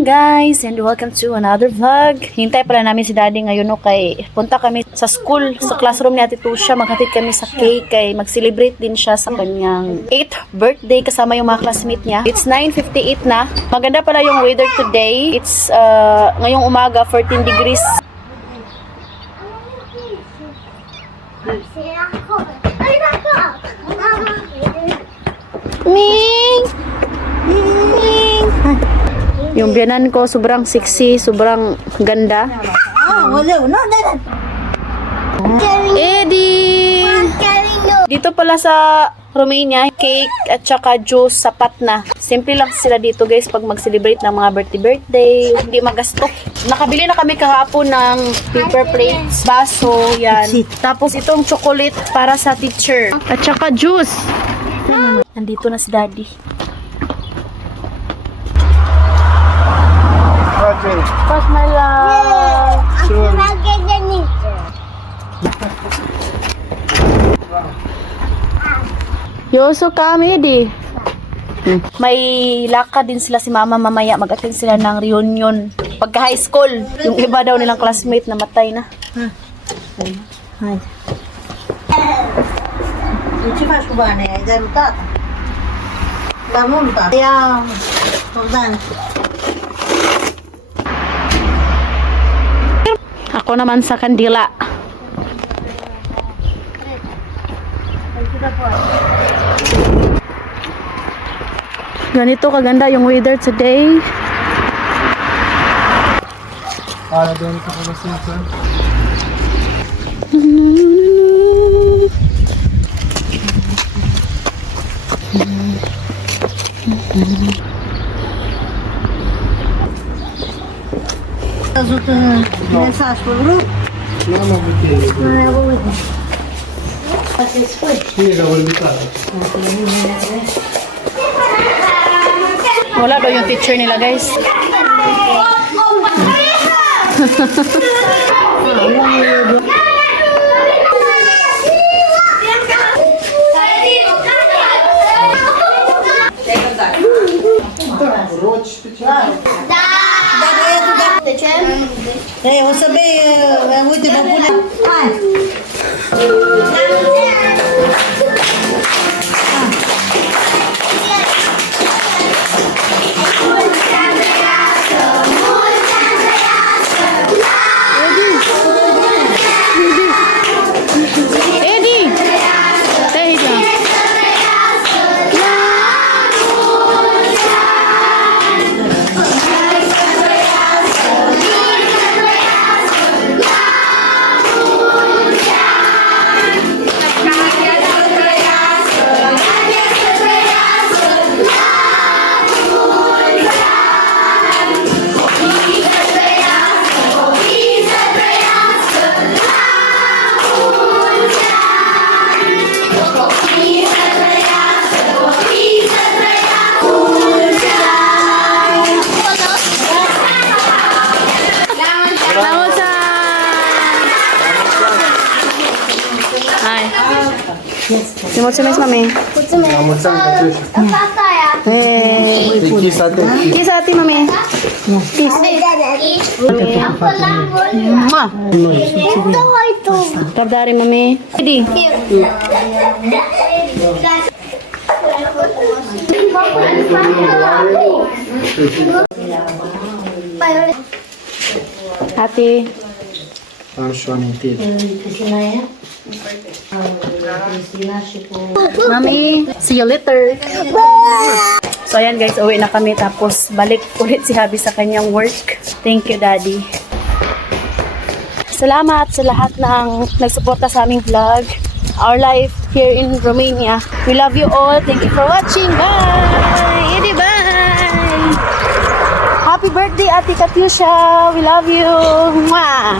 morning guys and welcome to another vlog. Hintay pala namin si daddy ngayon no, kay punta kami sa school, sa classroom ni Ate Tusha. Maghatid kami sa cake kay mag-celebrate din siya sa kanyang 8th birthday kasama yung mga classmate niya. It's 9:58 na. Maganda pala yung weather today. It's ngayong umaga 14 degrees. Ming! Ming! Yung biyanan ko sobrang sexy, sobrang ganda. Eddie! Dito pala sa Romania, cake at saka juice sapat na. Simple lang sila dito guys pag mag-celebrate ng mga birthday. Hindi magasto. Nakabili na kami kahapon ng paper plates, baso, yan. Tapos itong chocolate para sa teacher. At saka juice. Nandito na si daddy. Pas my love. Yoso kami di. May lakad din sila si mama mamaya. Mag-attend sila ng reunion pagka high school. Yung iba daw nilang classmate namatay na. Hai. Ce faci cu banii? Ai derutat? La multă. Ia, Bogdan. Ako naman sa kandila. Ganito kaganda yung weather today. Văzut mesaj pe grup? N-am avut ele. Nu ai avut. Poate spui. Cine că a vorbit ala? Wala daw yung teacher nila guys. Roci special? De ce? Ei, o să bei, uite, vă pune... Hai! Eddie! Stai aici. Te mulțumesc, mami. La mulți ani, Căciușa. Hey. Închisate. Kiss ate, mami. Kiss. Mua. Rabdare, mami. Eddie. Ate. Am și o amintire. Mami, see you later. So ayan guys, uwi na kami tapos balik ulit si Habi sa kanyang work. Thank you, Daddy. Salamat sa lahat ng nagsuporta sa aming vlog. Our life here in Romania. We love you all. Thank you for watching. Bye! Eddie, bye! Happy birthday, Ate Katyusha! We love you! Mwah!